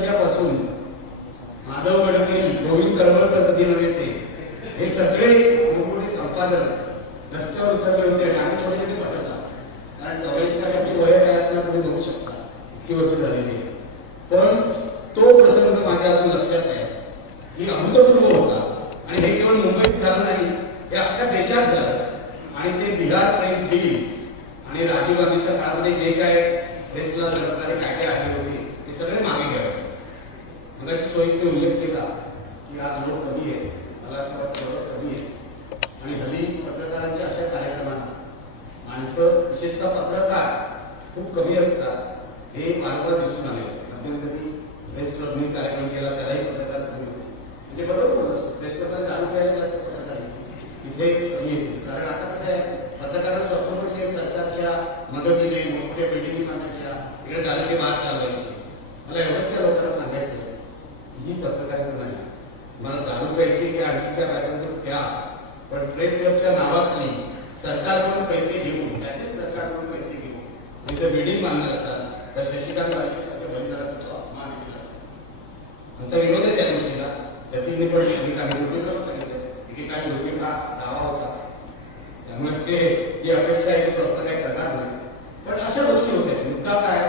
दर्जापासून माधव गडकरी, गोविंद करमळकर कधी नव्हे ते, हे सगळे मोठमोठे संपादक रस्त्यावर उतरले होते आणि आम्ही छोटे छोटे पत्रकार, कारण 44 सालाची वय काय असणार तुम्ही बघू शकता, इतकी वर्ष झालेली. पण तो प्रसंग माझ्या अजून लक्षात आहे की अभूतपूर्व होता आणि हे केवळ मुंबईत झालं नाही, हे अख्ख्या देशात झालं. आणि ते बिहार प्राइज बिल आणि राजीव गांधीच्या काळामध्ये जे काय प्रेसला सरकारी कायदे आले होते ते सगळे मागे घ्यावे. मग सोयीने उल्लेख केला की आज लोक कमी आहे, मला असं वाटतं कमी आहे. आणि हल्ली पत्रकारांच्या अशा कार्यक्रमांना माणसं, विशेषतः पत्रकार खूप कमी असतात, हे वारंवार दिसून आले. मध्यंतरी प्रेस क्लबने कार्यक्रम केला, त्यालाही पत्रकार कमी होते. म्हणजे बरोबर बोलत असतो, प्रेस क्लबला जाणून घ्यायला जास्त पत्रकार इथे कमी येते. कारण आता कसं आहे, पत्रकारांना स्वप्न म्हटले सरकारच्या मदतीने मोठ्या बिल्डिंग बांधायच्या, इकडे तालुके भाग चालवायचे. मला एवढंच त्या लोकांना सांगायचं ही पत्रकारिता नाही. मला दारू प्यायची की आणखी त्या पाहिजे प्या, पण प्रेस क्लबच्या नावाखाली सरकारकडून पैसे घेऊन, त्याचेच सरकारकडून पैसे घेऊन म्हणजे बिल्डिंग बांधणार असाल तर शशिकांत वारशेसारखं बंद करायचा तो अपमान केला. आमचा विरोध आहे त्या गोष्टीला. त्यातील पण ठिकाणी गोष्टीकडून सांगितलं की काय गोष्टीचा दावा होता, त्यामुळे ते जी अपेक्षा आहे तो असं काही करणार नाही. पण अशा गोष्टी होत्या. मुद्दा काय,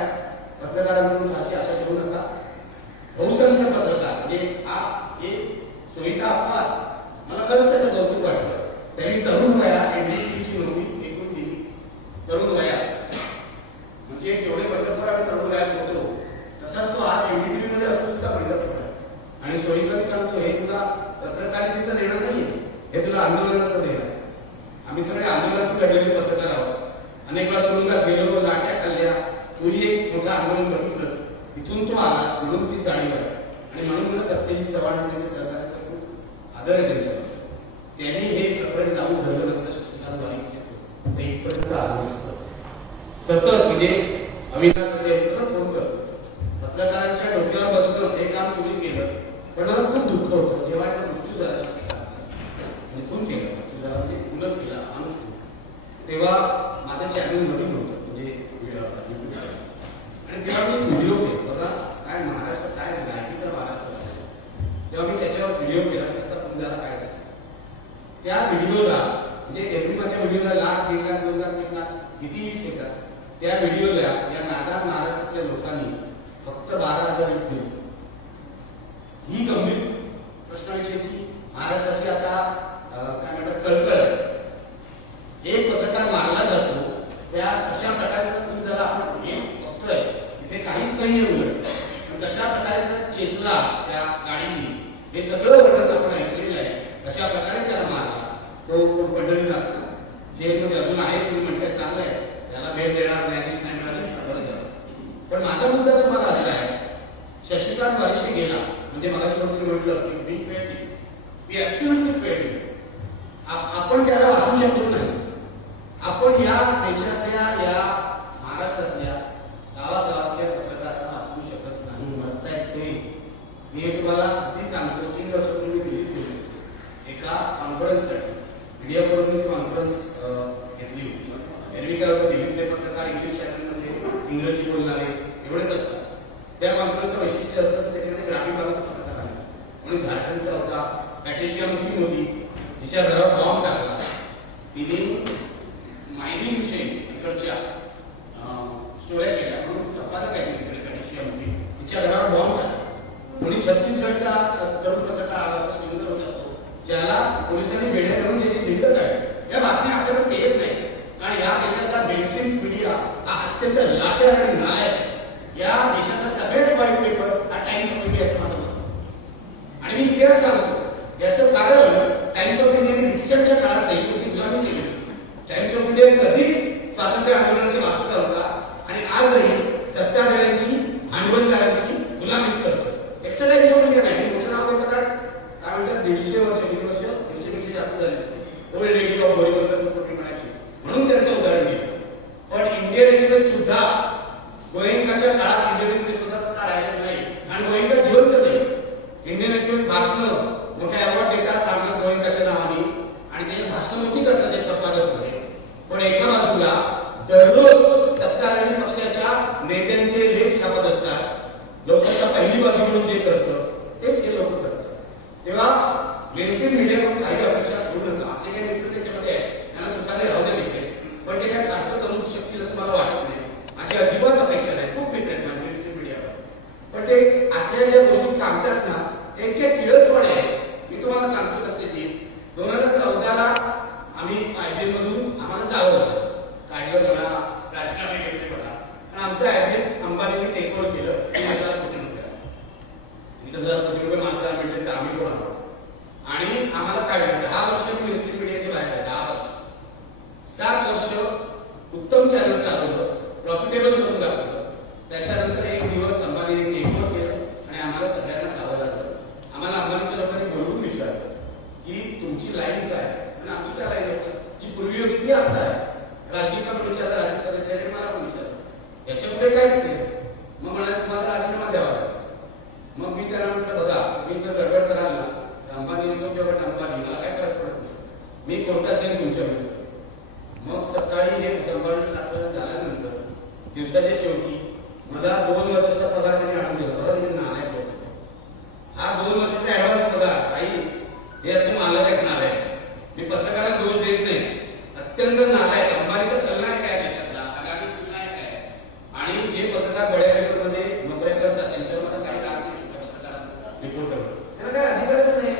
पत्रकारांकडून अशी आशा घेऊ नका. बहुसंख्य पत्रकार म्हणजे हा एक सुविधा अपवाद, मला खरंच त्याचं कौतुक वाटतं. त्यांनी तरुण वया एनडीटीव्हीची नोंदणी एकूण दिली. तरुण वया म्हणजे केवढे पत्रकार आम्ही तरुण वयात होतो, तसाच तो आज एनडीटीव्ही मध्ये असून सुद्धा बंद पडला. आणि सोयीकर सांगतो हे तुला पत्रकारितेचं देणं नाही, हे तुला आंदोलनाचं देणं आहे. आम्ही सगळे आंदोलनातून घडलेले पत्रकार आहोत. अनेक वेळा तुरुंगात गेलो, लाट्या खाल्ल्या, तूही एक मोठं आंदोलन बघितलंस, इथून तू आलास म्हणून ती जाणीव आहे. आणि म्हणून मला सत्यजित चव्हाण म्हणजे सरकारचा खूप आदर आहे त्यांच्यावर. त्यांनी हे प्रकरण लावून धरलं नसतं, शशिकांत वारिक ते इथपर्यंत आलं नसतं. सतत म्हणजे अविनाश असेल सतत फोन करतो. पत्रकारांच्या डोक्यावर बसणं हे काम तुम्ही केलं, पण मला खूप दुःख होतं जेव्हा मृत्यू झाला शशिकांतचा. म्हणजे खून केला, मृत्यू झाला म्हणजे खूनच केला माणूस. तेव्हा माझं चॅनल नवीन होतं, म्हणजे आणि तेव्हा मी व्हिडिओ केला. बघा काय महाराष्ट्र काय लायकीचा महाराष्ट्र आहे. तेव्हा मी त्याच्यावर व्हिडिओ केला, त्याचा खून झाला काय. त्या व्हिडिओला म्हणजे एरवी माझ्या व्हिडिओला लाख, 1 लाख, 2 लाख, 3 लाख किती व्ह्यूज येतात. त्या व्हिडिओला या नादार महाराष्ट्रातल्या लोकांनी फक्त 12,000 व्ह्यूज दिले. ही गंभीर प्रश्नाविषयीची महाराष्ट्राची आता काय म्हणतात कळकळ. एक पत्रकार मारला जातो, त्या कशा प्रकारचा खून झाला आपण हे बघतोय, इथे काहीच नाही उलट. पण कशा प्रकारे चेसला त्या गाडीने, हे सगळं वर्णन आपण ऐकलेलं आहे. कशा प्रकारे त्याला मारला, तो पंढरी लागतो जेलमध्ये अजून आहे, तुम्ही म्हणताय चांगलं आहे, त्याला भेट देणार नाही मिळाली बरं झालं. पण माझा मुद्दा तुम्हाला असा आहे, शशिकांत वारशे गेला म्हणजे मला कोणतरी म्हटलं की we failed, we absolutely failed. आपण त्याला वाचू शकतो नाही. आपण या देशातल्या या महाराष्ट्रातल्या गावागावातल्या पत्रकारांना वाचवू शकत नाही. म्हणतायत ते मी तुम्हाला अगदी सांगतो, 3 वर्षापूर्वी दिल्लीत गेलो एका कॉन्फरन्ससाठी. मीडिया फोरमची कॉन्फरन्स घेतली होती. एरवी काय होतं, दिल्लीतले पत्रकार इंग्लिश चॅनलमध्ये इंग्रजी बोलणारे एवढेच असतात. त्या कॉन्फरन्सचं वैशिष्ट्य असतं त्याच्यामध्ये ग्रामीण भागात पत्रकार आले. म्हणून झारखंडचा होता, पॅटेशिया मुलीम होती, तिच्या घरावर बॉम्ब टाकला. तिने मायनिंग विषयी इकडच्या स्टोऱ्या केल्या, म्हणून संपादक आहे तिकडे पॅटेशिया मुलीम, तिच्या घरावर बॉम्ब टाकला. कोणी छत्तीसगडचा तरुण पत्रकार आला सुंदर होता तो, ज्याला पोलिसांनी बेड्या करून त्याची दिलं काय. या बातम्या आपल्याकडे येत नाही, कारण या देशातला मेनस्ट्रीम मीडिया हा अत्यंत लाचार आणि नालायक. या देशातला सगळ्यात वाईट पेपर हा टाइम्स ऑफ इंडिया असं माझं म्हणतो. आणि मी इतिहास सांगतो, याचं कारण टाइम्स ऑफ इंडियाने ब्रिटिशांच्या काळात दैनिकाची गुलामी केली. टाइम्स ऑफ इंडिया कधीच स्वातंत्र्य आंदोलनाचे वाचता होता आणि आजही सत्ताधाऱ्यांची भांडवलदारांची गुलामीच करतो. एकटं टाइम्स ऑफ इंडिया नाही, मोठं नाव होतं कारण काय म्हणतात 150 वर्ष 150 जास्त झाले ओल्ड लेडी ऑफ गोरेगावचं कोणी म्हणायची, म्हणून त्यांचं उदाहरण घेतलं. पण इंडियन एक्सप्रेस सुद्धा गोयंकाच्या काळात इंडियन एक्सप्रेस सुद्धा तसा राहिलेला नाही आणि गोयंका जिवंत नाही. इंडियन एक्सप्रेस भाषणं मोठ्या अवॉर्ड देतात काढतात गोयंकाच्या नावाने आणि त्याची भाषणं मोठी करतात ते संपादक मध्ये. पण एका बाजूला दररोज सत्ताधारी पक्षाच्या नेत्यांचे लेख छापत असतात. लोकसत्ता पहिली बाजू ते आतल्या ज्या गोष्टी सांगतात ना त्यांच्या किळसवाडे आहे. मी तुम्हाला सांगतो सत्यजित, 2014ला आम्ही IBM मधून आम्हाला चालवलं, काढलं म्हणा, राजीनामे घेतले म्हणा, आणि आमचं IBM अंबानीने टेक ओव्हर केलं. 3,000 कोटी रुपये 3,000 कोटी रुपये माझा मिळते तर आम्ही कोण आहोत, आणि आम्हाला काढलं. 10 वर्ष मी एसटी मीडियाचे बाहेर आहे. 10 वर्ष, 7 वर्ष उत्तम चॅनल चालवलं, प्रॉफिटेबल करून दाखवलं. त्याच्यानंतर एक दिवस अंबानीने टेक ओव्हर केलं आणि आम्हाला सगळ्यांना जावं लागलं. आम्हाला अंबानीच्या लोकांनी बोलवून विचारलं की तुमची लाईन काय, आणि आमची काय लाईन आहे जी पूर्वी होती ती आता आहे. राजीवला पण विचारलं, राजीव सदस्य मला पण विचारलं, याच्यापुढे काहीच नाही. मग म्हणाले तुम्हाला राजीनामा द्यावा लागेल. मग मी त्याला म्हटलं बघा, मी जर गडबड कराल ना, अंबानी असो किंवा अंबानी, मला काय फरक पडत नाही, मी कोर्टात जाईन तुमच्या विरुद्ध. मग सकाळी हे कंपाऊंड झाल्यानंतर दिवसाच्या शेवटी मला 2 वर्षाचा पगार त्यांनी आणून दिला. बघा त्यांनी नालायक होता. हा 2 वर्षाचा ऍडव्हान्स पगार काही हे असे मालक आहेत नालायक. मी पत्रकारांना दोष देत नाही, अत्यंत नालायक. अंबानीचा खलनायक आहे देशातला, आगामी खलनायक आहे. आणि जे पत्रकार बड्या पेपरमध्ये नोकऱ्या करतात त्यांच्यावर मला काही राग नाही. पत्रकारांचा रिपोर्टर त्यांना काय अधिकारच नाही.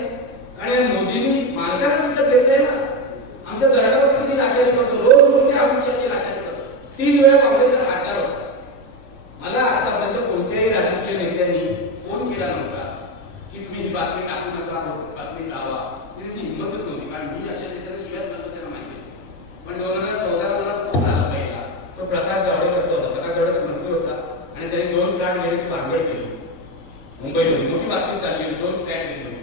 आणि मोदींनी मालकाला सुद्धा देत नाही ना. आमचा दरावर किती लाचारी करतो, रोज कोणत्या अपेक्षाची लाचारी करतो. 3 वेळा काँग्रेसचा खासदार होता. मला आतापर्यंत कोणत्याही राजकीय नेत्यांनी फोन केला नव्हता की तुम्ही ही बातमी टाकू नका, बातमी लावा. तिथे हिंमतच नव्हती, कारण मी अशा नेत्याला शिवाय करतो त्यांना माहिती. पण 2014 मला फोन आला पहिला, तो प्रकाश जावडेकरचा होता. प्रकाश जावडेकर मंत्री होता आणि त्यांनी 2 फ्लॅट घेण्याची भानगड केली मुंबईमध्ये. मोठी बातमी चालली, 2 फ्लॅट घेतली.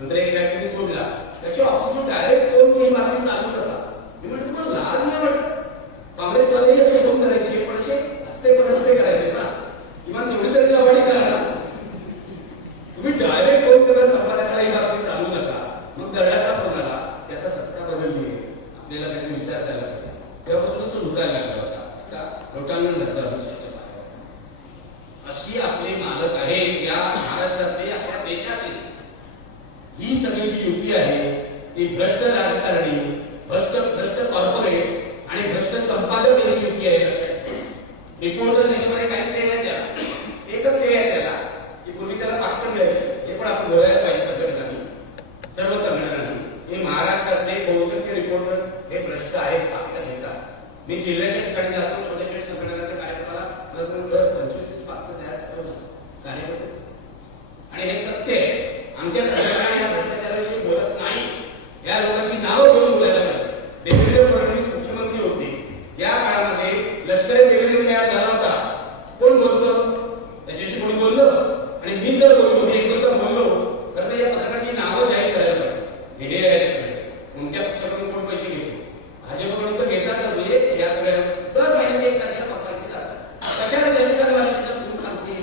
नंतर एक फ्लॅट त्यांनी सोडला. त्याच्या ऑफिसमध्ये डायरेक्ट फोन ही बातमी चालू करता. मी म्हटलं तुम्हाला लाज नाही वाटत? काँग्रेसवालेही असे फोन करायचे, पण असे हस्ते करायचे ना, किमान तेवढी तरी लवाडी करा ना. तुम्ही डायरेक्ट फोन करा संपादकाला ही बातमी चालू नका. मग दरड्याचा फोन आला की आता सत्ता बदलली आहे, आपल्याला काही विचार द्यायला पाहिजे. तेव्हापासूनच तो लुटायला लागला होता. आता लोटांना धरता विषयाच्या बाहेर. अशी आपले मालक आहेत या महाराष्ट्रातले, आपल्या देशातले. ही सगळी जी युती आहे ती भ्रष्ट राजकारणी, भ्रष्ट कॉर्पोरेट आणि भ्रष्ट संपादक यांची युती आहे. रिपोर्टर्स याच्यामध्ये काही श्रेय नाही त्याला, एकच श्रेय आहे त्याला की पूर्वी त्याला पाठवून द्यायचे. हे पण आपण बोलायला पाहिजे संघटनांनी, सर्व संघटनांनी. हे महाराष्ट्रातले बहुसंख्य रिपोर्टर्स हे भ्रष्ट आहेत, पाकिटं घेतात. मी जिल्ह्याच्या ठिकाणी जातो, छोट्या छोट्या संघटनांच्या कार्यक्रमाला, सर 25-30 पाकिटं तयार करतो कार्यकर्ते. आणि हे सत्य आहे. आमच्या संघटना या भ्रष्टाचाराविषयी बोलत नाही. या लोकांची नावं घेऊन बोलायला पाहिजे. देवेंद्र फडणवीस मुख्यमंत्री होते या काळामध्ये लष्करी रेव्हेन्यू तयार झाला होता. कोण बोलतो त्याच्याशी? कोणी बोललं? आणि मी जर बोललो, मी एकदम बोललो तर या पत्रकारांची नावं जाहीर करायला पाहिजे. हे कोणत्या पक्षाकडून कोण पैसे घेतो? भाजपकडून तर घेतात. म्हणजे या सगळ्या दर महिन्यात 1 तारखेला पकडायचे जातात. कशाला शशिकांत मालिकेचा तुम्ही सांगते?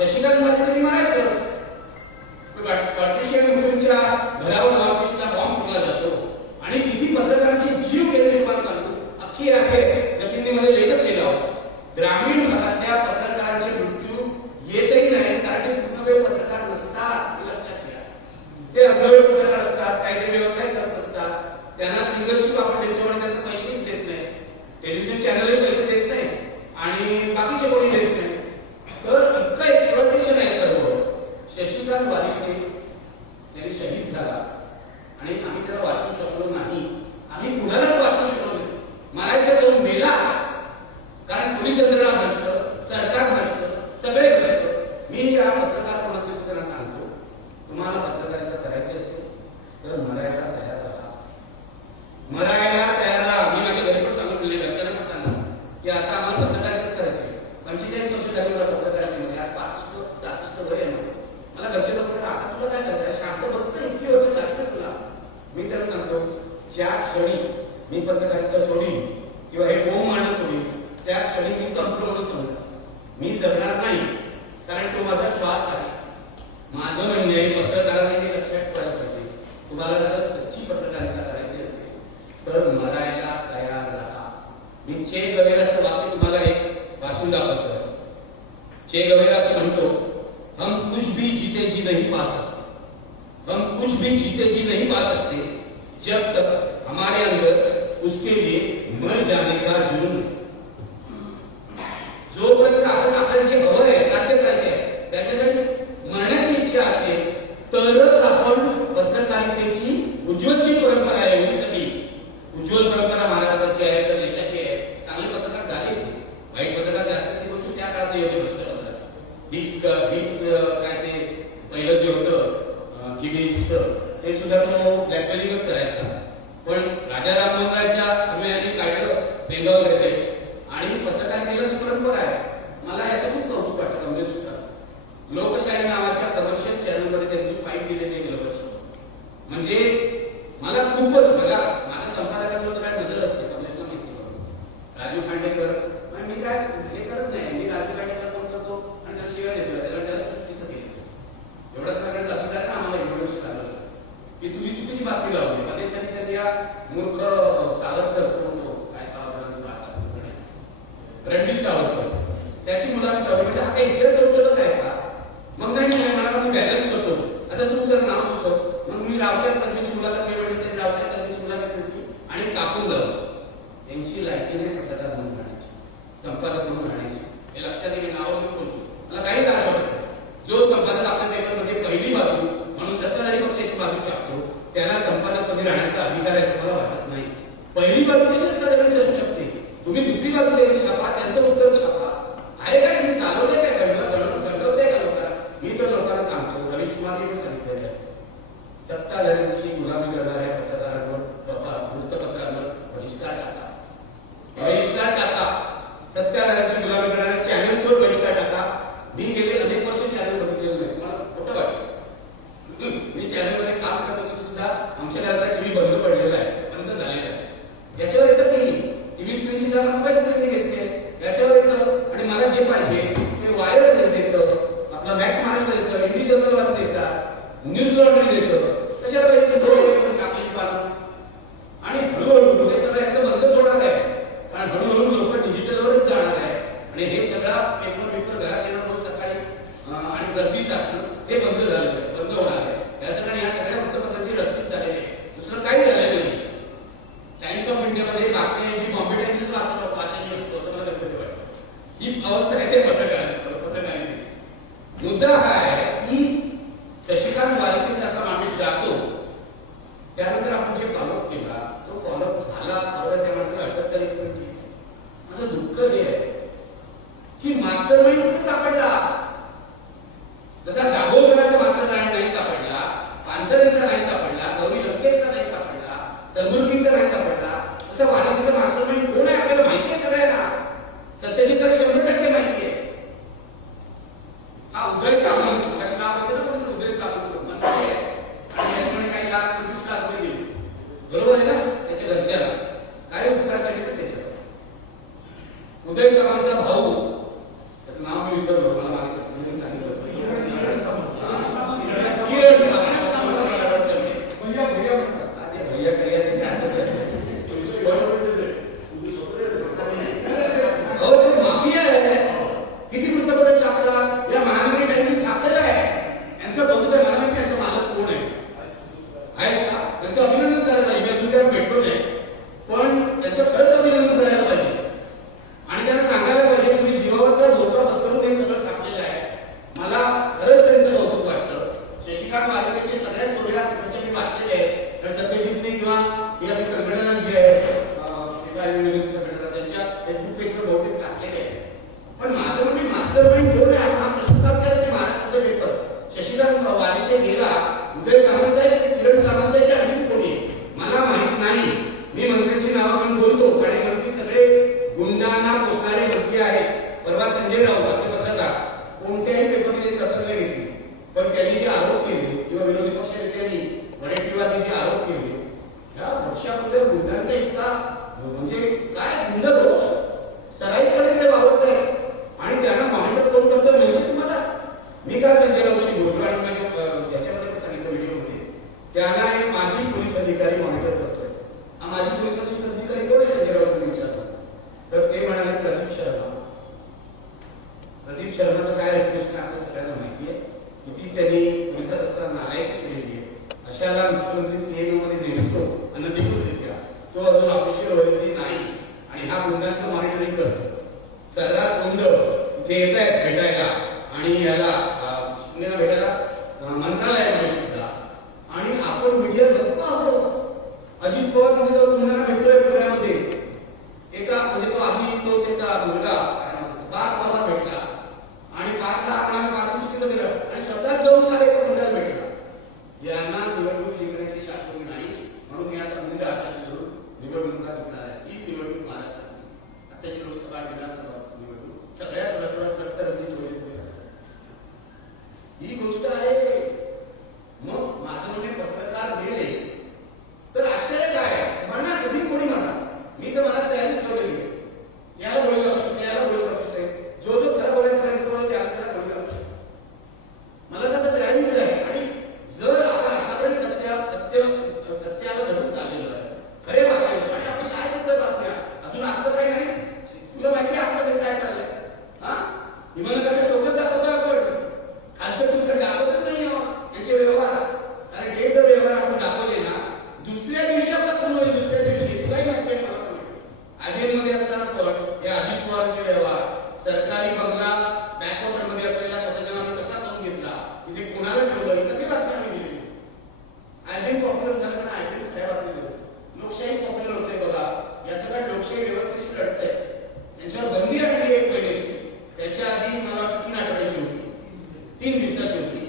शशिकांत मालिकेसाठी मारायचं. पार्टिशियन मुलींच्या घरावर ऑफिसला बॉम्ब फुटला जातो आणि किती पत्रकारांचे जीव गेले तुम्हाला सांगतो. अख्खी राखे मध्ये लेखच केला होता. ग्रामीण भागातल्या पत्रकारांचे मृत्यू येतही नाही कारण ते पूर्णवेळ पत्रकार नसतात. लक्षात घ्या, ते अर्धवेळ पत्रकार असतात, काहीतरी व्यवसाय करत असतात. त्यांना सिंगरशिप आपण देतो आणि त्यांना पैसेच देत नाही. टेलिव्हिजन चॅनलही पैसे देत नाही आणि बाकीचे कोणी देत नाही. तर इतकं एक्सप्लॉयटेशन आहे सर्व. शशिकांत वारिसे त्यांनी शहीद झाला आणि आम्ही त्याला वाचू शकलो नाही. आम्ही कुणालाच वाचू शकलो नाही. मारायचं जाऊन मेला, कारण पोलीस यंत्रणा भ्रष्ट, सरकार भ्रष्ट, सगळे भ्रष्ट. मी या पत्रकार कोण असतील त्यांना सांगतो, तुम्हाला पत्रकारिता करायची असेल तर मरायला तयार राहा. मरायला तयार राहा. मी माझ्या घरी पण सांगून दिले, घरच्यांना पण सांगा की आता आम्हाला पत्रकारिताच करायची. 45 वर्ष झाली मला पत्रकारितेमध्ये, आज 65 वय आहे. मला घरचे लोक आता तुला काय करताय, शांत बसतं, इतकी वर्ष लागतात तुला. मी त्याला सांगतो, ज्या क्षणी मी पत्रकारिता सोडीन किंवा हे बोंब मांडणं सोडीन त्या क्षणी मी संपलो म्हणून समजा. मी जगणार नाही, कारण तो माझा श्वास आहे. माझं म्हणजे पत्रकारांनी लक्षात ठेवायला पाहिजे, तुम्हाला जर सच्ची पत्रकारिता करायची असेल तर मरायला तयार राहा. मी चे गवेराचं वाक्य तुम्हाला एक वाचून दाखवतो. चे गवेरा असं म्हणतो, हम कुछ भी जीते जी नहीं पा सकते, हम कुछ भी जीते जी नहीं पा सकते जब तक हमारे अंदर उसके लिए मर जाने का जुनून. जोपर्यंत आपण आपल्याला जे हवं आहे साध्य करायचे आहे उज्ज्वलची परंपरा आहे एवढीसाठी उज्ज्वल परंपरा महाराष्ट्राची आहे तर देशाची आहे. चांगले पत्रकार झाले, वाईट पत्रकार जास्त ती गोष्ट त्या काळात येते हिक्स काय ते पहिलं जे होतं जीडी हिक्स ते सुद्धा तो ब्लॅकमेलिंगच करायचा. पण राजा राममोहनरायच्या अभियानाने काढलं बेगाव त्याचे आणि पत्रकार केलं ती परंपरा आहे. मला याचं खूप कौतुक वाटतं. काँग्रेस सुद्धा लोकशाही नावाच्या कमर्शियल चॅनलमध्ये त्यांनी फाईट दिलेली आहे गेलं वर्ष. म्हणजे मला खूपच माझ्या संपादकांवर सगळ्यात नजर असते कमलेशला माहिती करून राजू खांडेकर मी काय हे करत नाही. मी राजू खांडेकर फोन करतो आणि त्याला शिवाय देतो त्याला चुकीचं केलं एवढा सगळ्यांचा अधिकार ना आम्हाला एवढं आलं की तुम्ही चुकीची बातमी लावली. मध्ये त्यांनी या मूर्ख सावरकर कोणतो काय सावरकरांचं वाचा रणजित सावरकर त्याची मुलाखत लावली. म्हणजे हा काही इतिहास संशोधक आहे का? मग नाही मला मी बॅलन्स करतो. आता तू जर नाव सुचव मग मी रावसाहेब कर्वेची मुलाखत केली. त्यांनी रावसाहेब कर्वेची मुलाखत घेतली आणि कापून लावलं. त्यांची लायकी नाही पत्रकार म्हणून राहण्याची, संपादक म्हणून राहण्याची. हे लक्षात येईल. नाव मी बोलतो मला काही काय वाटत जो संपादक आपल्या पेपरमध्ये पहिली बाजू म्हणून सत्ताधारी पक्षाची बाजू छापतो त्याला संपादकपदी राहण्याचा अधिकार आहे असं मला वाटत नाही. पहिली बाजू सत्ताधारी असू शकते. तुम्ही दुसरी बाजू द्यायची छापा, त्यांचं उत्तर छापा. आहे काय मी चालवलंय काय गंडवतंय का लोकांना? मी तर लोकांना सांगतो रवीश कुमारने पण सांगितलेलं आहे सत्ताधाऱ्यांची गुलामी करणाऱ्या पत्रकारांवर वृत्तपत्रांवर बहिष्कार टाका. सत्ताधाऱ्यांची गुलामी करणाऱ्या चॅनल्सवर बहिष्कार टाका. मी गेले अनेक वर्ष चॅनल बघितलेलं नाही. मला खोटं वाटतं. मी चॅनलमध्ये काम करत असून सुद्धा आमच्या घरात टीव्ही बंद पडलेला आहे, बंद झालेला आहे. याच्यावर येतं नाही टीव्ही स्क्रीनची जागा मोबाईल स्क्रीन घेतली याच्यावर येतं आणि मला जे पाहिजे ते वायर देतं, आपला मॅक्स महाराष्ट्र देतं, हिंदी जर्नल देतात, न्यूज लॉन्ड्री देतं. कशाला पाहिजे पालन आणि हळूहळू हे सगळं याचं बंद सोडणार आहे. कारण हळूहळू लोक डिजिटलवरच जाणार आहे आणि हे सगळं पेपर घरात येणार रोज सकाळी आणि गर्दीच असणं हे बंद झालेलं आहे, बंद होणार आहे. यासाठी या सगळ्या वृत्तपत्रांची रद्दीच झालेली आहे. दुसरं काही झालेलं नाही. टाइम्स ऑफ इंडियामध्ये बातम्यांची बॉम्बे टाइम्सच वाचायची असतो असं मला वाटतं. ही अवस्था आहे ते पत्रकारितेची. मुद्दा हा आहे की शशिकांत वारसेसारखा माणूस जातो त्यानंतर आपण जे फॉलोअप केला तो फॉलोअप झाला बरोबर त्या माणसाला अटक झाली. माझं दुःख हे आहे की मास्टर माइंड कुठे सापडला? जसा दाभोळकरांचा मास्टर माइंड नाही सापडला, पानसरेंचा नाही सापडला, गौरी लंकेशचा नाही सापडला, तलबुर्गीचा नाही सापडला, तसं वारसेचा मास्टर माइंड कोण आहे आपल्याला माहिती आहे सगळ्यांना. सत्यजित 100% माहिती आहे. हा उदय सामंत उदय सामंत काही लाख 25 लाख रुपये दिले बरोबर आहे ना त्याच्या घरच्याला काय उपकार केले तर त्याच्यावर. उदय सामंतचा भाऊ त्याचं नाव मी विसरलो, मला मागे सांगितलं माफिया आहे. किती वृत्तपत्र छापला या महानगरी टाइम्सने छापलेलं आहे. यांचं बघू तर मला माहिती यांचा मालक कोण आहे का? त्यांचं अभिनंदन करायला पाहिजे. मी त्यांना भेटलो नाही पण त्याचं खरंच अभिनंदन करायला पाहिजे आणि त्यांना सांगायला पाहिजे तुम्ही जीवावरचा धोका पत्करून हे सगळं छापलेलं आहे. मला खरंच त्यांचं कौतुक वाटतं. शशिकांत वारसेचे सगळ्या स्टोऱ्या त्याच्या मी वाचलेल्या आहेत. कारण सत्यजितने किंवा ही आपली संघटना जी आहे संघटना त्यांच्या फेसबुक पेजवर बहुतेक टाकलेले आहे. पण माझं म्हणजे मास्टर माइंड घेऊन आहे हा प्रश्न का केला ते महाराष्ट्राचा पेपर. शशिकांत वारसे गेला, उदय सामंत आहे ते किरण सामंत आहे ते आणखी कोणी मला माहित नाही. मी मंत्र्यांची नावं पण बोलतो कारण की सगळे गुंडांना पोसणारे मंत्री आहेत. परवा संजय राऊत आपले पत्रकार कोणत्याही पेपरमध्ये पत्रकार घेतली पण त्यांनी जे आरोप केले किंवा विरोधी पक्ष नेत्यांनी वडेट्टीवारने जे आरोप केले त्या पक्षामध्ये गुंडांचा इतका म्हणजे काय गुंड सराईपर्यंत वावरत आहे आणि त्यांना मॉनिटर कोण करतो म्हणजे तुम्हाला. मी काय संजय राऊतशी बोलतो आणि ज्याच्यामध्ये पण सांगितलं व्हिडिओ होते त्यांना एक माजी पोलीस अधिकारी मॉनिटर करतोय. हा माजी पोलीस अधिकारी कोण आहे संजय राऊत विचारला तर ते म्हणाले प्रदीप शर्मा. प्रदीप शर्माचं काय रेप्युटेशन आपल्या सगळ्यांना माहिती आहे. किती त्यांनी पोलिसात असताना नालायकी केलेली आहे. अशाला मुख्यमंत्री सीएमओ मध्ये नेमतो अनधिकृतरित्या तो अजून ऑफिशियल व्हायची नाही आणि हा गुन्ह्यांचं मॉनिटरिंग करतो. सर्रास गुंड इथे येत आहेत भेटायला आणि याला शिंदेला भेटायला मंत्रालयामध्ये सुद्धा आणि आपण मीडिया गप्प आहोत. अजित पवार म्हणजे तो मुलांना भेटतोय पुण्यामध्ये एका म्हणजे तो आधी तो त्याचा मुलगा पार्क मला भेटला आणि पार्कला आम्हाला माझं चुकीचं दिलं आणि स्वतःच जाऊन कार्यक्रम मंडळाला भेटला. यांना निवडणूक जिंकण्याची शाश्वती नाही म्हणून मी आता मुंडे हाताशी धरून निवडणुका जिंकणार आहे. ही निवडणूक महाराष्ट्रात आताची लोकसभा विधानसभा निवडणूक सगळ्यात कट्टरपंथी ही गोष्ट आहे. मग माझं म्हणजे पत्रकार गेले तर आश्चर्य काय म्हणा कधी कोणी म्हणा मी तर मला तयारीच ठेवलेली याला गोळी लागू शकते याला गोळी लागू शकते जो जो खरा बोलायचा प्रयत्न त्याला गोळी लागू शकते. मला तर तयारीच आहे. आणि जर आपण आतापर्यंत सत्याला धरून चाललेलो आहे खरे बातम्या आणि आपण काय करतोय बातम्या अजून आपलं काही नाही. तुला माहिती आहे आपलं काय चाललंय हा विमानकाचं टोकच दाखवतो आपण खालचं तुमचं दाखवतच नाही यांचे व्यवहार. कारण हे जर व्यवहार आपण दाखवले ना दुसऱ्या दिवशी आपला फोन होईल. दुसऱ्या दिवशी तुलाही माहिती आहे मला आयबीएनमध्ये असताना पण या अजित पवारचे व्यवहार सरकारी बंगला बॅकवॉटरमध्ये असलेला स्वतःच्या नावाने कसा करून घेतला तिथे कोणाला ठेवलं ही सगळी बातमी आम्ही दिली. आयबीएन पॉप्युलर झालं ना आयबीएन काय बातमी दिली लोकशाही पॉप्युलर होते बघा. या सगळ्या लोकशाही व्यवस्थेशी लढतंय. त्यांच्यावर बंदी आणली एक महिन्याची त्याच्या आधी मला 3 आठवड्याची होती 3 दिवसाची होती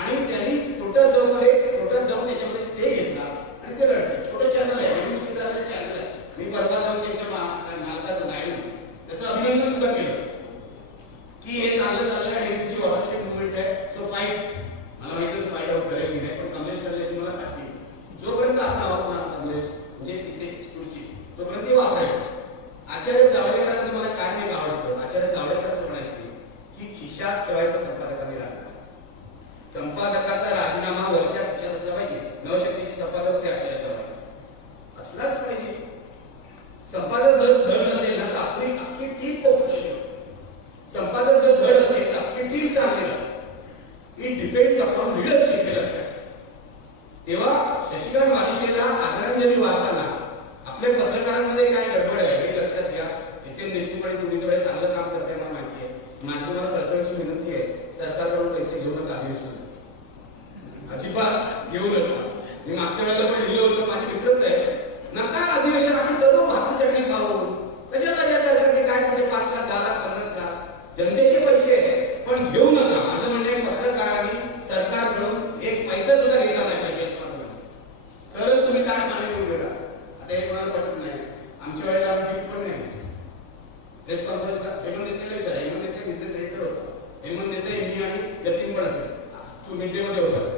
आणि त्यांनी टोटल जाऊन त्याच्यामध्ये स्टे घेतला आणि ते लढले. छोटं चॅनल आहे चॅनल आहे. मी परवा जाऊन त्यांच्या मालकाचं गाडी त्याचं अभिनंदन सुद्धा केलं की हे चांगलं चाललंय आणि तुमची वॉटरशेप मुवमेंट आहे सो फाईट. मला माहिती फाईट आउट करेल मी पण कमलेश करण्याची मला खात्री जोपर्यंत आपण कमलेश म्हणजे तिथे पुढची तोपर्यंत ते वापरायचं. आचार्य जावडेकरांचं मला काय नाही आवडतं. आचार्य जावडेकर असं म्हणायचे की खिशात ठेवायचा संपादकांनी राहिला. संपादकाचा राजीनामा वरच्या खिशात असला पाहिजे. नवशक्तीची संपादक ते आचार्य जावडेकर असलाच पाहिजे. संपादक जर धड नसेल ना तर अख्खी टीम पोहोचली. संपादक जर धड असेल तर अख्खी टीम चांगली राहते. इट डिपेंड्स अपॉन लीडरशिप हे लक्षात. तेव्हा शशिकांत वालिशेला आदरांजली वाहताना आपल्या पत्रकारांमध्ये काय गडबड आहे हे लक्षात घ्या. एस एम देशमुख आणि तुम्ही सगळे चांगलं काम करताय मला माहिती आहे. माझी तुम्हाला प्रत्यक्ष विनंती आहे सरकारकडून पैसे घेऊ नका अधिवेशनासाठी अजिबात घेऊ नका. मी मागच्या वेळेला पण लिहिलं होतं माझे मित्रच आहे नका अधिवेशन आपण करू भाकरी चटणी खाऊ कशाला या सरकारने काय कुठे 5 लाख 10 लाख 50 लाख जनतेचे पैसे पण घेऊ नका. माझं म्हणणे पत्रकारांनी सरकारकडून एक पैसा सुद्धा घेतला नाही पाहिजे तरच तुम्ही काय मान्य करून गेला. आता हे कोणाला पटत नाही. आमच्या वेळेला आम्ही गिफ्ट पण नाही प्रेस कॉन्फरन्सला हेमंत देसाईला विचारा. हेमंत देसाई बिझनेस एडिटर होता. हेमंत देसाई मी आणि जतीन पण असेल तू मिड डे मध्ये होतास.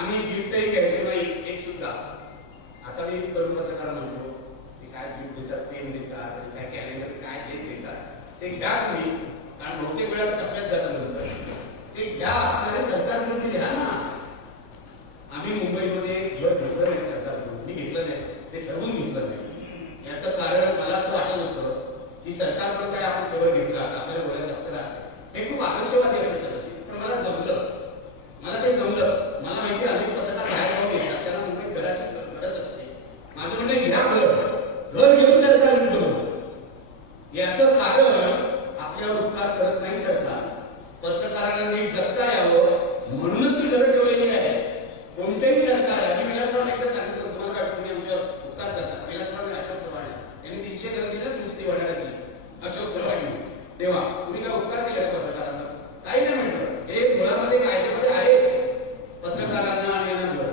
आम्ही गिफ्टही घ्यायचो नाही एक सुद्धा. आता मी तरुण पत्रकारांना म्हणतो की काय गिफ्ट देतात पेन देतात काय कॅलेंडर काय चेक देतात ते घ्या तुम्ही. कारण बहुतेक वेळा कशात जातात नंतर ते घ्या. आपल्याला सरकारकडून लिहा ना. आम्ही मुंबईमध्ये घर घेतलं नाही सरकारकडून. मी घेतलं नाही ते ठरवून घेतलं नाही. याचं कारण मला असं वाटत होतं की सरकारकडून काय आपण फेवर घेतला आपल्याला बोलायचं आपल्याला हे खूप आदर्शवादी असेल कदाचित पण मला जमलं. मला ते जमलं. मला माहिती अनेक पत्रकार बाहेर जाऊन येतात त्यांना मुंबईत घराची गरज असते. माझं म्हणणं घ्या घर घेऊन सरकार विकतो. याचं कारण आपल्यावर उपकार करत नाही सरकार. पत्रकारांना नीट जगता यावं म्हणूनच ती घरं ठेवलेली आहे. कोणतेही सरकार आहे. मी विलासराव एकदा सांगितलं तुम्हाला काय तुम्ही आमच्यावर उपकार करतात. विलासराव अशोक चव्हाण यांनी 300 घर दिलं तुमची ती वडाळ्याची अशोक चव्हाण तेव्हा तुम्ही काय उपकार केला पत्रकारांना काही नाही म्हटलं. हे मुळामध्ये कायद्यामध्ये आहेच पत्रकारांना आणि यांना.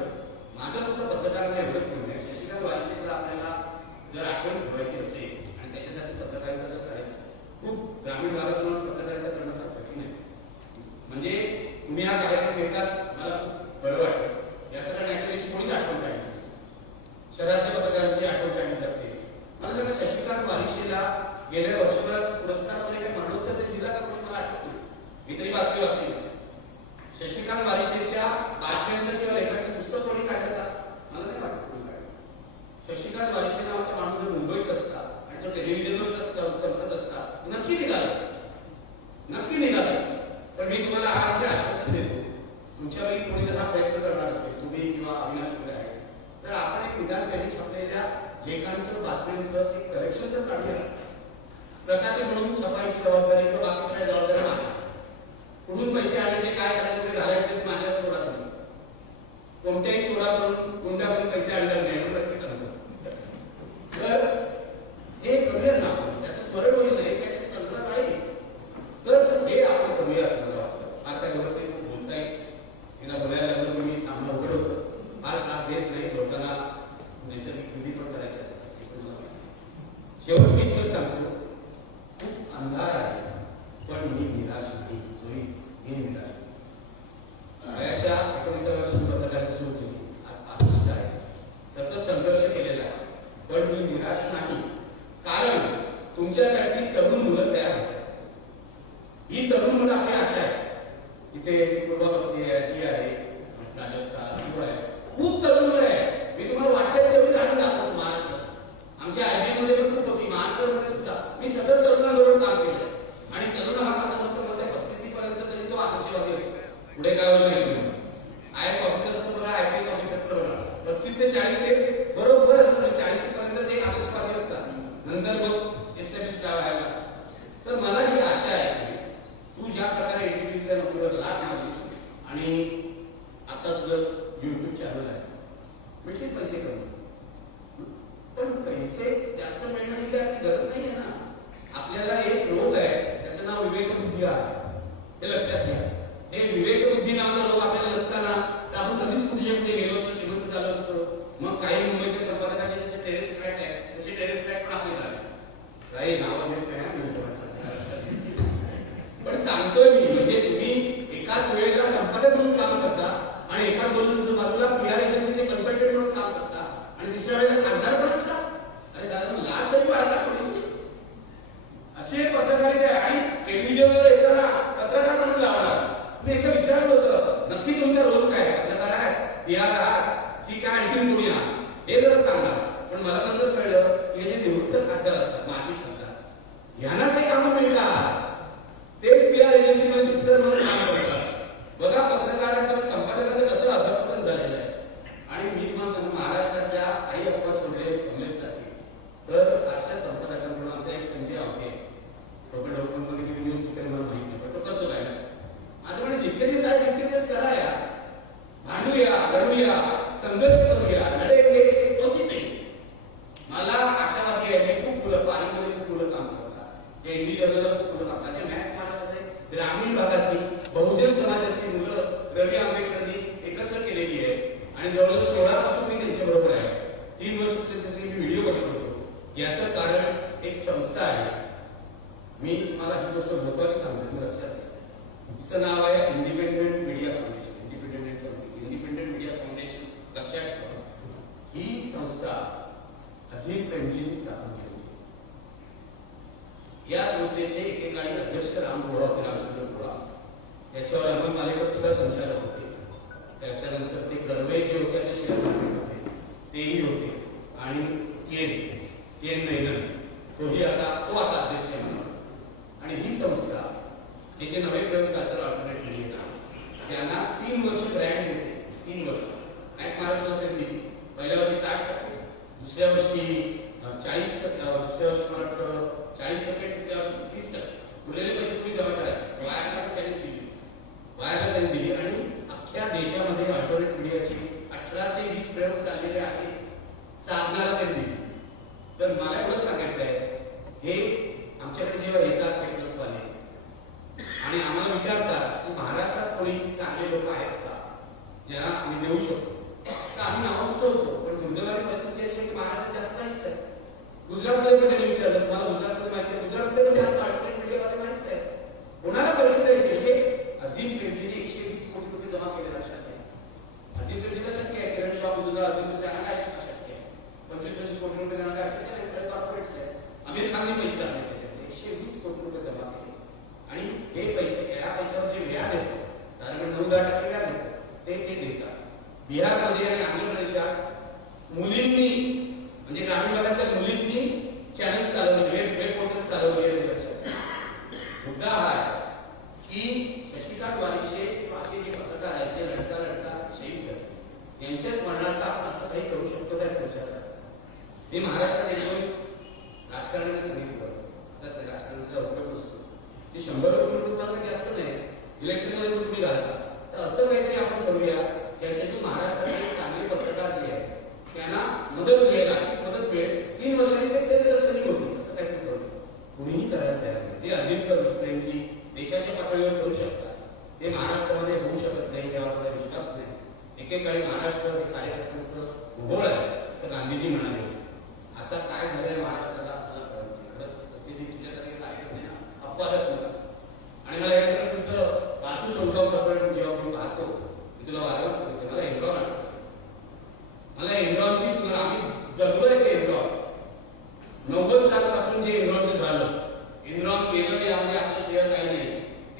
माझं फक्त पत्रकारांना एवढंच म्हणणं आहे शशिकांत वालिशेला आपल्याला जर आठवण ठेवायची असेल आणि त्याच्यासाठी पत्रकारिता जर करायची खूप ग्रामीण भागात म्हणून पत्रकारिता करणं फार कठीण आहे. म्हणजे तुम्ही हा कार्यक्रम घेतात मला खूप बरं वाटतं. या सगळ्या नागरिकांची कोणीच आठवण काढली शहरातल्या पत्रकारांची आठवण काढली जाते. मला जर शशिकांत वालिशेला गेल्या वर्षभरात पुरस्कारामध्ये काही मरणोत्तर तरी दिला का कोणी मला आठवत नाही. मी तरी बातमी वाचली. शशिकांत वालिशेच्या बातम्यांचं किंवा लेखाचं पुस्तक कोणी काढलं का मला नाही वाटत कोणी काढलं. शशिकांत वालिशे नावाचा माणूस जर मुंबईत असता आणि तो टेलिव्हिजनवर चमकत असता नक्की निघाला नक्की निघाला. पण मी तुम्हाला आज आश्वासन देतो तुमच्यापैकी कोणी जर हा प्रयत्न करणार असेल तुम्ही किंवा अविनाश कुठे आहे तर आपण एक निदान त्यांनी छापलेल्या लेखांचं बातम्यांचं एक कलेक्शन तर काढूया. प्रकाशन म्हणून छपाईची जबाबदारी किंवा बाकी सगळ्या जबाबदारी आहे. कुठून पैसे आणायचे काय करायचे ते घालायचे ते माझ्यावर सोडा तुम्ही. कोणत्याही चोरा करून गुंडाकडून पैसे आणणार नाही नक्की सांगतो. पुढे काय होईल नाही. IAS ऑफिसरचं बघा, IPS ऑफिसरचं बघा, 35 ते 40 ते बरोबर असतं, 40 पर्यंत ते आदर्शवादी असतात, नंतर मग एस्टॅब्लिश व्हायला. तर मला ही आशा आहे की तू ज्या प्रकारे एडीपीच्या नोकरीवर लाट मारलीस आणि आता तुझं YouTube चॅनल आहे, मिळतील पैसे कमी, पण पैसे जास्त मिळणं ही काही गरज नाही आहे ना. आपल्याला एक रोग आहे, त्याचं नाव विवेकबुद्धी आहे, हे लक्षात घ्या. हे विवेकबुद्धी नावाचा रोग आपल्याला नसताना तर आपण कधीच पुढे गेलो असतो, श्रीमंत झालो असतो. मग काही मुंबईच्या संपादकाचे जसे टेरेस फ्लॅट आहे तसे टेरेस फ्लॅट पण आपले झाले. काही नावं घेत नाही, पण सांगतोय मी, म्हणजे तुम्ही एकाच वेळेला संपादक म्हणून काम करता आणि एका बाजूला PR एजन्सीचे कन्सल्टंट म्हणून काम करता आणि दुसऱ्या वेळेला खासदार पण असता. अरे दादा, लाज तरी बाळगा थोडीशी. असे पत्रकारिता आहे आणि टेलिव्हिजनवर येताना पत्रकार म्हणून लावणार. मी एकदा विचारलं होतं, नक्की तुमचा रोल काय? पत्रकार आहे, PR आहात की काय आणखी कोणी आहात, हे जरा सांगा. पण मला नंतर कळलं की हे जे निवृत्त खासदार असतात, माजी खासदार, यांनाच हे कामं मिळतात, तेच PR एजन्सीमध्ये दुसरं म्हणून काम करतात. बघा पत्रकारांचं संपादकांचं कसं अधपतन झालेलं आहे. आणि मी तुम्हाला सांगतो, महाराष्ट्रातल्या काही अपवाद सोडले काँग्रेससाठी, तर अशा संपादकांकडून आमचा एक संजय आवटे, डॉक्युमेंटमध्ये किती न्यूज पेपर मला माहिती नाही, पण तो करतो काय आता म्हणजे जितके दिवस आहे तितके दिवस करा, या भांडूया, लढूया, संघर्ष करूया, लढेंगे तो जिते. मला आशावादी आहे, मी खूप मुलं पालिकेमध्ये खूप मुलं काम करतात, जे हिंदी जर्नलला खूप मुलं काम करतात, मॅथ्स महाराष्ट्राचे ग्रामीण भागातली बहुजन समाजातली मुलं रवी आंबेडकरांनी एकत्र केलेली आहे आणि जवळजवळ 16 पासून मी त्यांच्या बरोबर आहे. 3 वर्ष त्यांचे मी व्हिडिओ बनवत होतो. याचं कारण एक संस्था आहे. मी तुम्हाला ही गोष्ट महत्वाची सांगतो, लक्षात घ्या. तिचं नाव आहे independent media foundation. Independent media foundation लक्षात ठेवा. ही संस्था अझीम प्रेमजींनी स्थापन केली. या संस्थेचे एकेकाळी अध्यक्ष राम गोळा होते, रामचंद्र गोळा. त्याच्यावर अहमद मालेकर सुद्धा संचालक होते. त्याच्यानंतर ते कर्वे जे होते ते शेअर होते, तेही होते. आणि केन नैनन तो आता अध्यक्ष आहे. आणि ही संस्था जे नवे प्रयोग सादर ऑल्टरनेट मीडिया, त्यांना 3 वर्ष ग्रँट देते. 3 वर्ष मॅक्स महाराष्ट्राला त्यांनी दिली. पहिल्या वर्षी 60%, दुसऱ्या वर्षी 40%, दुसऱ्या वर्षी 40%, तिसऱ्या वर्षी 30%. उरलेले पैसे तुम्ही जमा करायचे. वायाला त्यांनी दिली आणि अख्ख्या देशामध्ये ऑल्टरनेट मीडियाची 18 ते 20 प्रयोग चाललेले आहेत. साधनाला त्यांनी दिली. तर मला एवढं सांगायचं आहे, हे आमच्याकडे जेव्हा येतात टेक्नॉलॉजीवाले आणि आम्हाला विचारतात की महाराष्ट्रात कोणी चांगले लोक आहेत का ज्यांना आम्ही देऊ शकतो, तर आम्ही नावं सुचवतो. पण दुर्दैवाची परिस्थिती अशी की महाराष्ट्रात जास्त नाहीच आहे. गुजरातमध्ये पण त्यांनी विचारलं, तुम्हाला गुजरातमध्ये माहिती आहे, गुजरातमध्ये पण जास्त ऑल्टरनेट मीडियावाले माहितीच आहे. कोणाला पैसे द्यायचे? हे अझीम प्रेमजींनी 120 कोटी रुपये जमा केले. लक्षात घ्या. अझीम प्रेमजीला शक्य आहे, किरण शॉ बुजुर्ग त्यांना काय अशक्य आहे. 25 कोटी रुपये त्यांना काय अशक्य नाही. सगळे कॉर्पोरेट्स आहेत. आमिर खाननी पैसे टाकले, 120 कोटी रुपये जमा केले. आणि हे पैसे, या पैशावर जे व्याज येतो, साधारण 9-10% व्याज येतं, ते देतात. बिहारमध्ये आणि आंध्र प्रदेशात मुलींनी, म्हणजे ग्रामीण भागातल्या मुलींनी चॅनल्स चालवले, वेब पोर्टल्स चालवले. मुद्दा हा आहे की शशिकांत वालिशे असे जे पत्रकार आहेत ते लढता शहीद झाले. यांच्या स्मरणार्थ आपण असं काही करू शकतो त्याचा विचार करा. मी महाराष्ट्रात एकदम राजकारणाने सांगितलं, तर राजकारणाचा उपयोग असतो. ते 100 कोटी रुपये जास्त नाही, इलेक्शनमध्ये तुम्ही घालता. तर असं काहीतरी आपण करूया त्याच्यातून महाराष्ट्रातले चांगले पत्रकार जे आहेत त्यांना मदत मिळेल, आर्थिक मदत मिळेल. 3 वर्षांनी ते सेल्फ सस्टेनिंग होतील. असं काहीतरी करू, कुणीही करायला तयार नाही. ते अजित प्रेमजी देशाच्या पातळीवर करू शकतात, ते महाराष्ट्रामध्ये होऊ शकत नाही, तेव्हा आपल्याला विश्वास नाही. एकेकाळी महाराष्ट्र कार्यकर्त्यांचं भूगोळ आहे असं गांधीजी म्हणाले. आता काय झालंय महाराष्ट्राला आपल्याला कळत नाही. सत्यजी तुझ्यासाठी कार्यकर्ते अपवादात होता. आणि मला हे सगळं तुमचं वासू सोडगावकर जेव्हा मी पाहतो, मी तुला वारंवार सांगते, मला एन्रॉन आठवतं. मला एन्रॉनची तुला आम्ही जगलोय ते एन्रॉन. 90 सालापासून जे एन्रॉनचं झालं, एन्रॉन गेलं की यामध्ये आपलं शेअर काही नाही.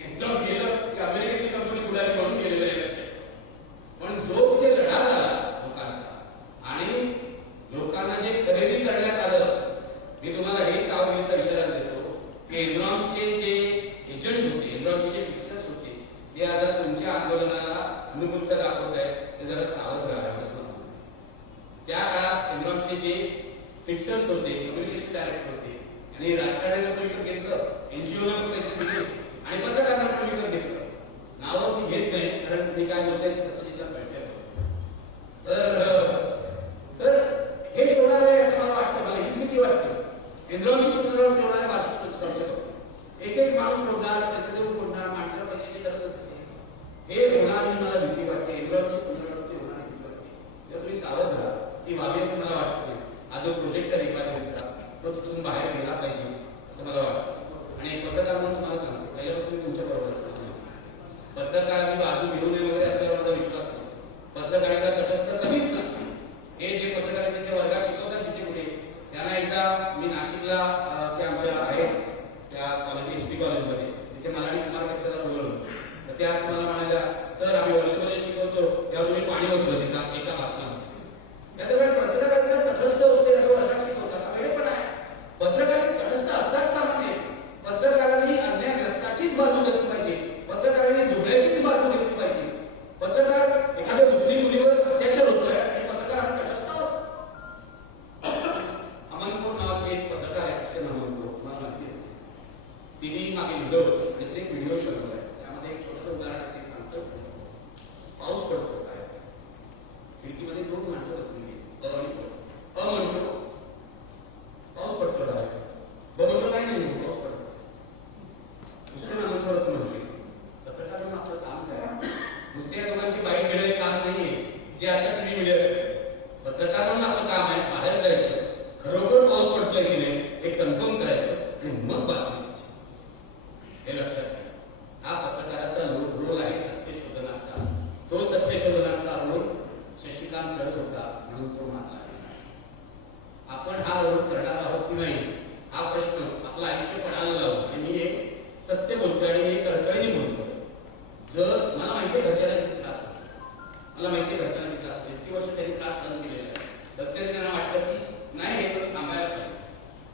एन्रॉन गेलं की अमेरिकेची कंपनी पुढारी म्हणून गेलेलं आहे. पण जो तिथे लढा झाला लोकांचा आणि लोकांना जे खरेदी करण्यात आलं, मी तुम्हाला हे सावधगिरीचा इशारा देतो की एन्रॉनचे जे एजंट होते, एन्रॉनचे जे फिक्सर्स होते, ते आता तुमच्या आंदोलनात अनुकूलता दाखवत आहे ते जरा सावध राहावं. त्या काळात एनरॉनचे जे फिक्सर्स होते, कम्युनिकेशन डायरेक्टर होते, आणि राजकारण्याला पण विकत घेतलं, एनजीओला पण पैसे दिले आणि पत्रकारांना पण विकत घेतलं. नावं मी घेत नाही कारण मी काय बोलतोय ते सत्तेला कळते. तर हे सोडणार आहे असं मला वाटतं. मला ही भीती वाटते. एनरॉनची पुनर्वसन ठेवणार, वाचू स्वच्छता एक एक माणूस फोडणार, पैसे देऊन फोडणार, माणसाला पैशाची गरज असते. हे होणार ही मला भीती वाटते. एनरॉनची पुनर्वसन होणार भीती वाटते. जर तुम्ही सावध राहा ती व्हावी असं मला वाटतं. हा जो प्रोजेक्ट आहे रिफायनरीचा तो तिथून बाहेर गेला पाहिजे असं मला वाटतं. आणि एक पत्रकार म्हणून तुम्हाला सांगतो, पहिल्यापासून मी तुमच्या बरोबर पत्रकारांनी बाजू घेऊ नये वगैरे असल्यावर माझा विश्वास नाही. पत्रकारिता तटस्थ कधीच नसते. हे जे पत्रकारितेच्या वर्गात शिकवतात तिथे कुठे, त्यांना एकदा मी नाशिकला ते आमच्या आहेत त्या कॉलेज एसपी कॉलेजमध्ये तिथे मराठी कुमार बोलवलं. तर त्या असं मला म्हणाल्या, सर आम्ही वर्षभर शिकवतो तेव्हा तुम्ही पाणी होतो तिथं एका भाषणामध्ये. त्याच्या वेळेस पत्रकारिता तटस्थ असते असं वर्गात शिकवतात. वेळे पण आहे पत्रकारिता तटस्थ असताच कामा नये. पत्रकारांनी अन्यायग्रस्ताचीच बाजू घेतली पाहिजे. पत्रकारांनी दुबळ्याचीच बाजू घेतली पाहिजे. पत्रकार एखाद्या मुस्लिम मुलीवर अत्याचार होतोय आणि पत्रकार तटस्थ अमनपूर नावाचे एक पत्रकार आहे, किशन अमनपूर, मला माहिती असेल. तिने मागे लिहिलं होतं आणि ते व्हिडिओ बनवला आहे. त्यामध्ये एक छोटंसं उदाहरण ते सांगतो. पाऊस पडतो काय, खिडकीमध्ये 2 माणसं बसलेली म्हणतो पाऊस पडतो बरोबर नाही पाऊस पडतो. किशन अमनपूर असं म्हणते, पत्रकारांना आपलं काम करा. नुसत्या दोघांची बाईट घेणं काम नाहीये जे आता तुम्ही मिळेल. पत्रकारांना आपलं काम आहे बाहेर जायचं, खरोखर पाऊस पडतोय की नाही हे कन्फर्म करायचं आणि मग बातमी द्यायची. हे लक्षात घ्या. हा पत्रकाराचा रोल आहे सत्य शोधनाचा. तो सत्य शोधनाचा रोल शशिकांत करत होता म्हणून तो मारला. आपण हा रोल करणार आहोत की नाही हा प्रश्न आपलं आयुष्य पडायला लावतो. आणि मी एक सत्य बोलतोय आणि मी कळकळीने बोलतोय. जर मला माहिती आहे घरच्याला किती त्रास होतो, मला माहिती आहे घरच्यांना किती त्रास होतो. इतकी वर्ष त्यांनी त्रास सहन केलेला आहे. सत्य त्यांना वाटतं की नाही हे सगळं सांगायला पाहिजे.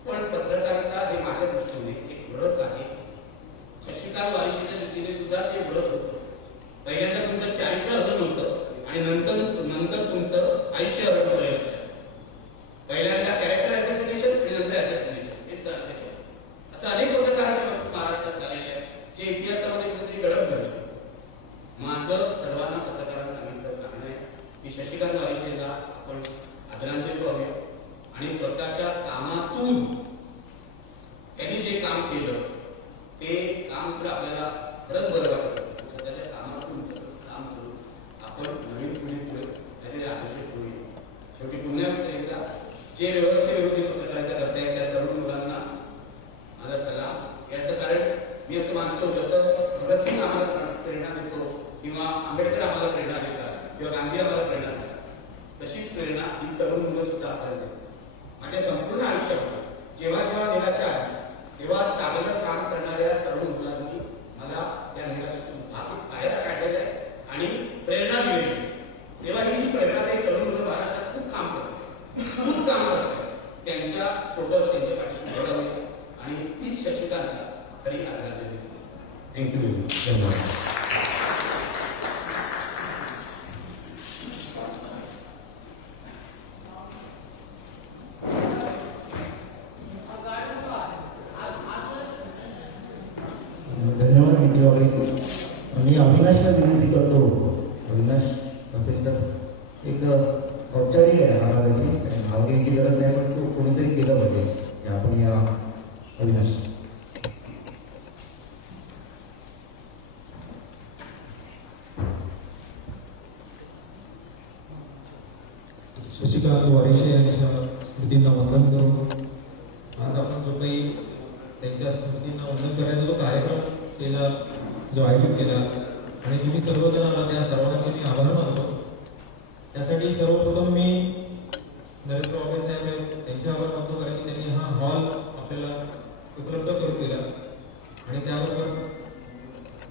पण पत्रकारिता हे माझ्या दृष्टीने एक व्रत आहे. शशिकांत वारिशीच्या दृष्टीने सुद्धा ते व्रत होतं. पहिल्यांदा तुमचं चारित्र्य हरवलं नव्हतं आणि नंतर तुमचं आयुष्य हरवलं पाहिजे. पहिल्यांदा कॅरेक्टर असॅसिनेशन आणि नंतर असॅसिनेशन हेच झालं. असं अनेक पत्रकारांच्या बाबतीत महाराष्ट्रात झालेले आहे जे इतिहासामध्ये कुठेतरी गडप झाले. माझं सर्वांना पत्रकारांना सांगणं आहे की शशिकांत वारिशीला आपण आदरांजली करूया आणि स्वतःच्या कामातून त्यांनी जे काम केलं ते काम जर आपल्याला खरंच बरं वाटत असेल स्वतःच्या कामातून तसंच काम करून आपण नवीन पिढीपुढे त्याचे आकर्षित होईल. शेवटी पुन्हा एकदा जे व्यवस्थेविरोधी पत्रकारिता करतायत त्या तरुण मुलांना माझा सलाम. याचं कारण मी असं मानतो जसं भगतसिंग आम्हाला प्रेरणा देतो किंवा आंबेडकर आम्हाला प्रेरणा देतात किंवा गांधी आम्हाला प्रेरणा देतात, तशीच प्रेरणा ही तरुण मुलं सुद्धा आपल्याला देतात. माझ्या संपूर्ण आयुष्यात जेव्हा जेव्हा निराशा आहे तेव्हा चांगलं काम करणाऱ्या तरुण मुलांनी मला त्या निराशेतून बाहेर काढलेलं आहे आणि प्रेरणा दिलेली आहे. तेव्हा ही प्रेरणादायी तरुण मुलं महाराष्ट्रात खूप काम करतात. त्यांच्या सोबत त्यांच्या पाठीशी उभं राहूया आणि तीच शशिकांतला खरी आदरांजली देतो. थँक्यू. धन्यवाद. मी अविनाशला विनंती करतो, अविनाश असेल तर एक औपचारिक आहे आभाराची, नाव घ्यायची गरज नाही पण तो कोणीतरी केलं पाहिजे. आपण या अविनाश. शशिकांत वारिशे यांच्या स्मृतींना वंदन करून आज आपण जो काही त्यांच्या स्मृतींना वंदन करायचा जो कार्यक्रम केला, जो आयोजित केला आणि तुम्ही सर्वजण आला त्या सर्वांचे मी आभार मानतो. त्यासाठी सर्वप्रथम मी नरेंद्र वाबळे साहेब त्यांचे आभार मानतो कारण की त्यांनी हा हॉल आपल्याला उपलब्ध करून दिला आणि त्याबरोबर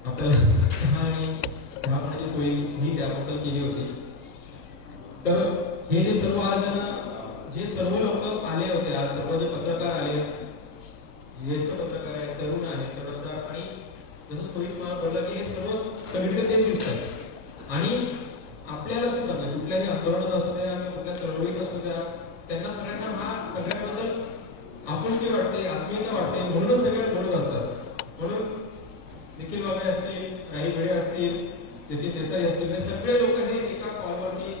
आपल्याला चहा आणि चहा पाण्याची सोयी ही त्याबद्दल केली होती. तर हे जे सर्व आज जे सर्व लोक आले होते, आज सर्व जे पत्रकार आले, ज्येष्ठ पत्रकार आहेत, तरुण आहेत, पत्रकार आणि जसं सोयी तुम्हाला कळलं की हे सर्व सगळीकडे तेच दिसतात आणि म्हणजे सगळे लोक हे एका कॉलवरती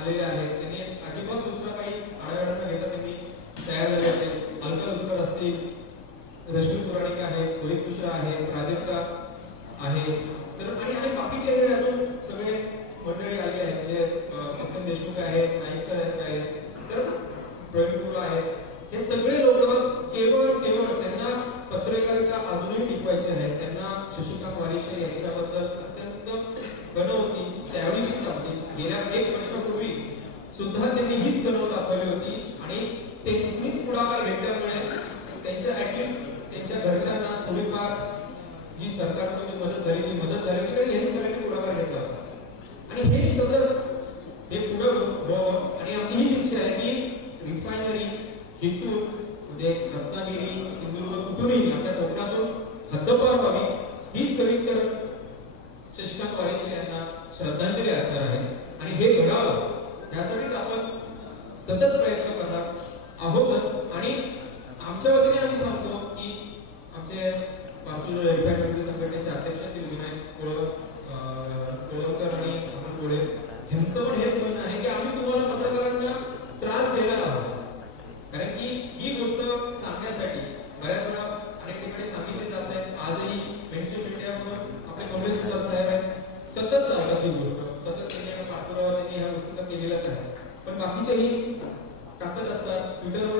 आलेले आहेत. त्यांनी अजिबात दुसरा काही आढावा घेता त्यांनी तयार झाले होते. अलका उत्तर असतील, रश्मी पुराणिक आहेत, सोहित मिश्रा आहेत, प्राजक्ता आहे, तर आणि बाकीचे अजून सगळे मंडळी आले आहेत. म्हणजे वसंत देशमुख आहेत, नाईक सर आहेत, तर प्रवीण कुला आहेत. हे सगळे लोक केवळ त्यांना पत्रकारिता अजूनही टिकवायची आहे. त्यांना शशिकांत वारिशे यांच्याबद्दल अत्यंत गण होती. त्यावेळी सुद्धा गेल्या 1 वर्षापूर्वी सुद्धा त्यांनी हीच गण दाखवली होती आणि ते कुठलीच पुढाकार घेतल्यामुळे त्यांच्या ऍटलिस्ट त्यांच्या घरच्यांना थोडीफार जी सरकारकडून मदत झाली तर यांनी सगळ्यांनी पुढाकार घेतला होता. आणि हे सतत हे पुढे व्हावं आणि आमची हीच इच्छा आहे की रिफायनरी हितून म्हणजे रत्नागिरी सिंधुदुर्ग कुठूनही आपल्या कोकणातून हद्दपार व्हावी हीच कमी तर शशिकांत वारिशे यांना श्रद्धांजली असणार आहे. आणि हे घडावं यासाठीच आपण सतत प्रयत्न करणार आहोतच. आणि आमच्या वतीने आम्ही सांगतो की आमचे पार्सल रिफायनरी संघटनेचे अध्यक्ष श्री विनायक कोळंबकर आणि अमोल गोळे यांचं पण हेच म्हणणं आहे की आम्ही तुम्हाला पत्रकारांना त्रास द्यायला हवा. कारण की ही गोष्ट सांगण्यासाठी बऱ्याच वेळा अनेक ठिकाणी सांगितली जात आहे. आजही मेनस्ट्रीम मीडियाकडून आपले काँग्रेस सुद्धा साहेब आहेत, सतत चालतात ही गोष्ट, सतत त्यांच्या पाठपुरावा त्यांनी ह्या गोष्टीचा केलेलाच आहे. पण बाकीचेही टाकत असतात, ट्विटरवर